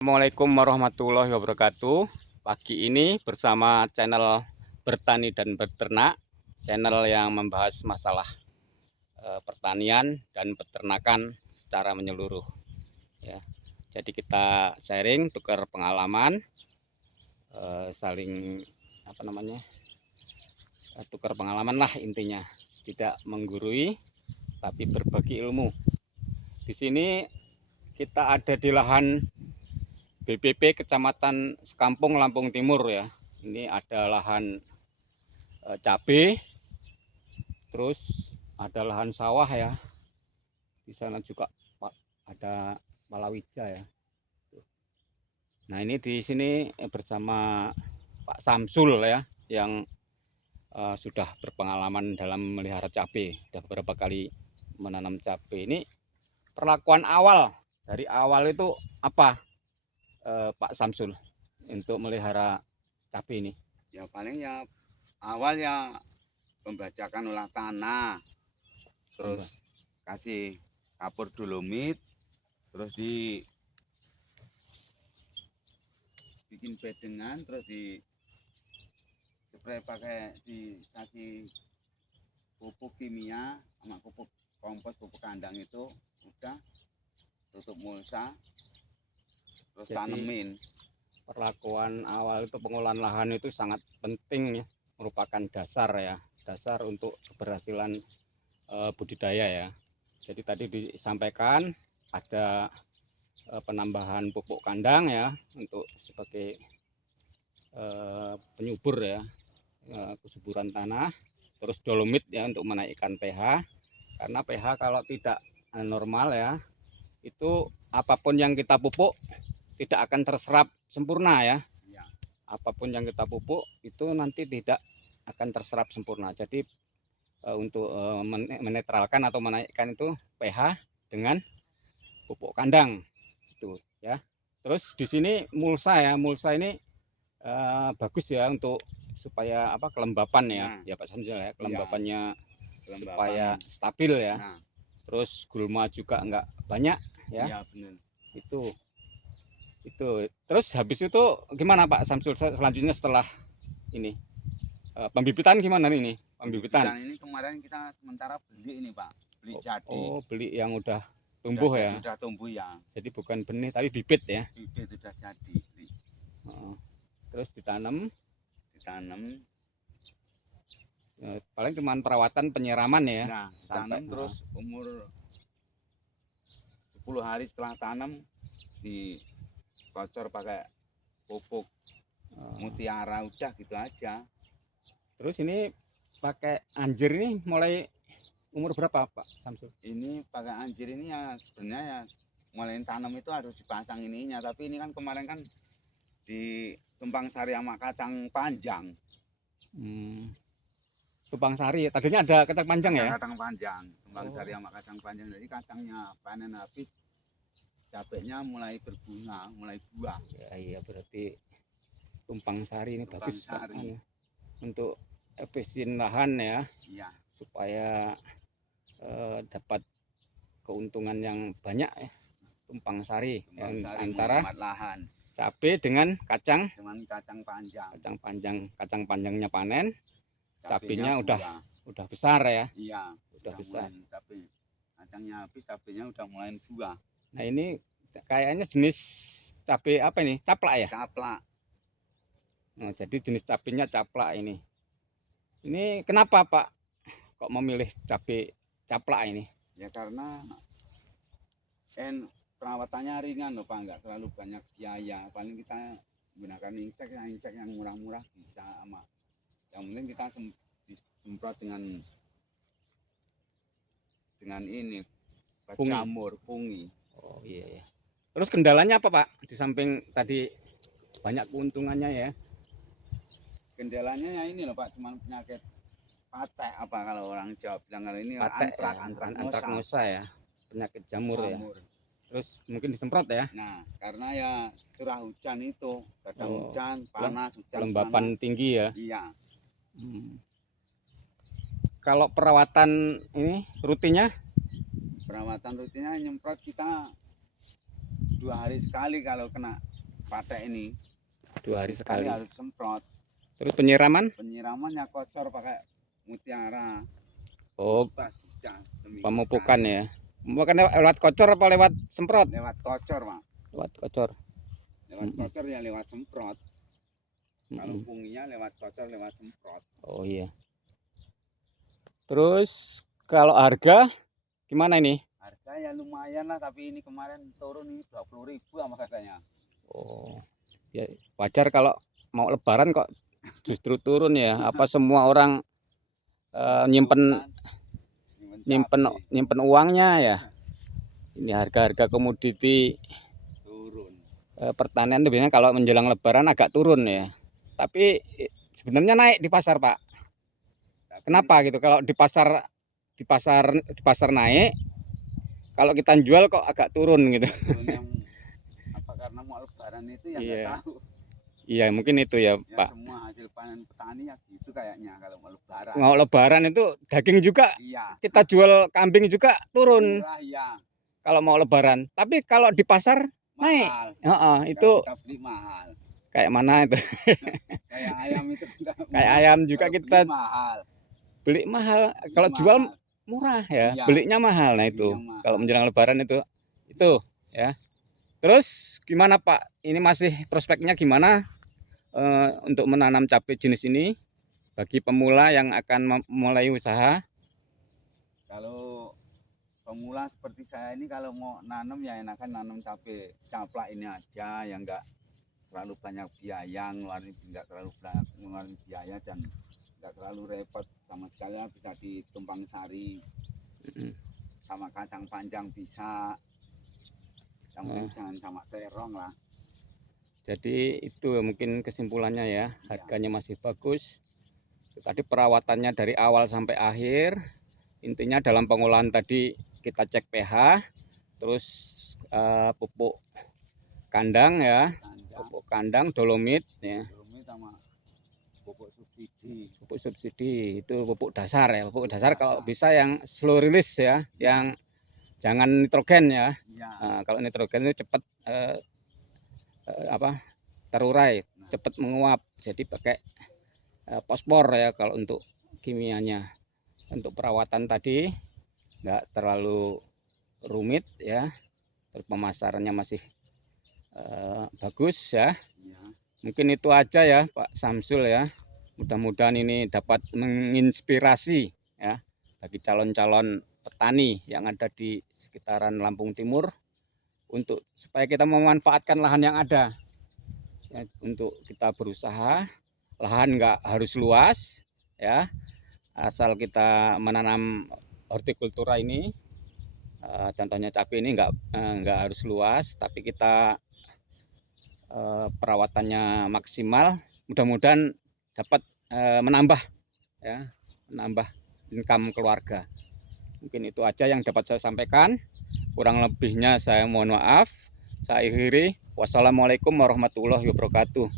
Assalamualaikum warahmatullahi wabarakatuh. Pagi ini bersama channel Bertani dan Beternak, channel yang membahas masalah pertanian dan peternakan secara menyeluruh. Ya, jadi kita sharing, tukar pengalaman, saling tukar pengalaman lah intinya. Tidak menggurui, tapi berbagi ilmu. Di sini kita ada di lahan BPP Kecamatan Sekampung, Lampung Timur ya. Ini ada lahan cabai, terus ada lahan sawah ya. Di sana juga ada palawija ya. Nah, ini di sini bersama Pak Samsul ya, yang sudah berpengalaman dalam melihara cabai. Sudah beberapa kali menanam cabai. Ini perlakuan awal, dari awal itu apa Pak Samsul untuk melihara cabai ini? Ya paling ya awal ya pembajakan olah tanah, terus kasih kapur dolomit, terus dibikin bedengan, terus di spray pakai dikasih pupuk kimia sama pupuk kompos, pupuk kandang itu udah tutup mulsa, terus Jadi tanemin. perlakuan awal itu pengolahan lahan itu sangat penting ya, merupakan dasar ya, dasar untuk keberhasilan budidaya ya. Jadi tadi disampaikan ada penambahan pupuk kandang ya untuk sebagai penyubur ya, kesuburan tanah, terus dolomit ya untuk menaikkan pH, karena pH kalau tidak normal ya, itu apapun yang kita pupuk tidak akan terserap sempurna ya. Ya. Apapun yang kita pupuk itu nanti tidak akan terserap sempurna. Jadi untuk menetralkan atau menaikkan itu pH dengan pupuk kandang itu ya. Terus di sini mulsa ya, mulsa ini bagus ya untuk supaya kelembapan ya, Nah, ya Pak Samsul ya, iya, kelembapannya supaya kelembapan. stabil ya. Nah, Terus gulma juga enggak banyak ya. iya benar. Itu terus habis itu gimana Pak Samsul selanjutnya setelah ini pembibitan gimana ini pembibitan? Pembibitan ini kemarin kita sementara beli ini Pak, beli jadi. Oh, beli yang udah Udah tumbuh jadi, ya, udah tumbuh ya. jadi bukan benih tapi bibit ya. Bibit udah jadi. Terus ditanam, Ditanam. paling cuma perawatan penyiraman ya Nah, sampai ditanam terus umur 10 hari setelah tanam dikocor pakai pupuk mutiara, udah gitu aja. terus ini pakai anjir ini mulai umur berapa Pak Samsul? Ini pakai anjir ini ya sebenarnya ya mulai tanam itu harus dipasang ininya, tapi ini kan kemarin kan di tumpang sari sama kacang panjang. Tumpang sari, tadinya ada kacang panjang Ada ya? kacang panjang, tumpang sari sama kacang panjang. Jadi kacangnya panen habis, cabenya mulai berbunga, mulai buah. Ya, iya berarti tumpang sari ini Tumpang bagus Pak, sari. untuk efisien lahan ya, Iya. supaya dapat keuntungan yang banyak ya. Tumpang sari Tumpang yang sari antara menghemat lahan. cabai dengan kacang Kacang panjang. kacang panjangnya panen, cabenya Buah. udah besar ya. Iya, udah besar. Tapi kacangnya habis, cabenya udah mulai buah. Nah, ini kayaknya jenis cabai apa ini? Caplak ya? Caplak. Nah, jadi jenis cabenya caplak ini. Ini kenapa Pak kok memilih cabai caplak ini? Ya karena perawatannya ringan loh Pak, nggak terlalu banyak biaya. Paling kita menggunakan insek yang murah-murah bisa, sama yang penting kita disemprot dengan ini jamur fungi. Oh iya ya. Terus kendalanya apa Pak? Di samping tadi banyak keuntungannya ya. Kendalanya ya ini loh Pak, cuma penyakit patek apa kalau orang Jawa bilang, kalau ini Patek ya, antraknosa ya, penyakit jamur ya. Terus mungkin disemprot ya. Nah, karena ya curah hujan itu, kadang hujan panas, hujan kelembapan tinggi ya. Iya. Kalau perawatan ini rutinnya? Perawatan rutinnya nyemprot kita 2 hari sekali kalau kena patek ini. 2 hari sekali. Harus semprot. Terus penyiraman? Penyiramannya kocor pakai mutiara. Oh, Pas, seminggu pemupukan sekali. ya. Pemupukan lewat kocor apa lewat semprot? Lewat kocor, Pak. Lewat kocor. Lewat kocor ya lewat semprot. Kalau Mm-mm. funginya lewat kocor, lewat semprot. Oh iya. Terus kalau harga gimana ini? Harga ya lumayan lah, tapi ini kemarin turun ini 20.000 sama katanya. Oh, ya wajar kalau mau lebaran kok justru turun ya. Apa semua orang nyimpen nyimpen uangnya ya? Ini harga-harga komoditi turun. Pertanian itu biasanya kalau menjelang lebaran agak turun ya. Tapi sebenarnya naik di pasar, Pak. Tapi Kenapa gitu? Kalau di pasar naik, kalau kita jual kok agak turun gitu. turun yang apa karena mau lebaran itu ya nggak Iya. tahu. Iya, mungkin itu ya, Ya Pak. semua hasil panen petani ya gitu kayaknya kalau mau lebaran. Mau lebaran itu daging juga Iya. kita jual, kambing juga turun Murah ya. kalau mau lebaran. Tapi kalau di pasar naik. Mahal. Itu Kalau kita beli mahal. kayak mana itu? Kayak ayam itu kita Kayak ayam juga kalau kita beli mahal. beli mahal. Beli Kalau jual mahal. murah ya, Iya. belinya mahal. Nah itu Belinya mahal. kalau menjelang lebaran itu ya. Terus gimana Pak? Ini masih prospeknya gimana untuk menanam cabai jenis ini bagi pemula yang akan memulai usaha? Kalau pemula seperti saya ini kalau mau nanam ya enakan nanam cabai caplak ini aja yang enggak terlalu banyak biaya, enggak terlalu banyak ngeluarin biaya dan enggak terlalu repot sama sekali, bisa ditumpang sari sama kacang panjang bisa, yang penting jangan sama terong lah. Jadi itu mungkin kesimpulannya ya, harganya masih bagus. Tadi perawatannya dari awal sampai akhir, intinya dalam pengolahan tadi kita cek pH, terus pupuk kandang ya, pupuk kandang, dolomit ya. Dolomit sama pupuk subsidi. Pupuk subsidi itu pupuk dasar ya, pupuk dasar kalau bisa yang slow release ya, yang jangan nitrogen ya. Nah, kalau nitrogen itu cepat terurai, cepat menguap. Jadi pakai fosfor ya kalau untuk kimianya. Untuk perawatan tadi nggak terlalu rumit ya, pemasarannya masih bagus ya. Mungkin itu aja ya Pak Samsul ya. Mudah-mudahan ini dapat menginspirasi ya bagi calon-calon petani yang ada di sekitaran Lampung Timur untuk supaya kita memanfaatkan lahan yang ada ya, untuk kita berusaha. Lahan nggak harus luas ya, asal kita menanam hortikultura ini, contohnya cabai ini nggak harus luas, tapi kita perawatannya maksimal. Mudah-mudahan dapat menambah income keluarga. Mungkin itu aja yang dapat saya sampaikan. Kurang lebihnya saya mohon maaf. Saya akhiri. Wassalamualaikum warahmatullahi wabarakatuh.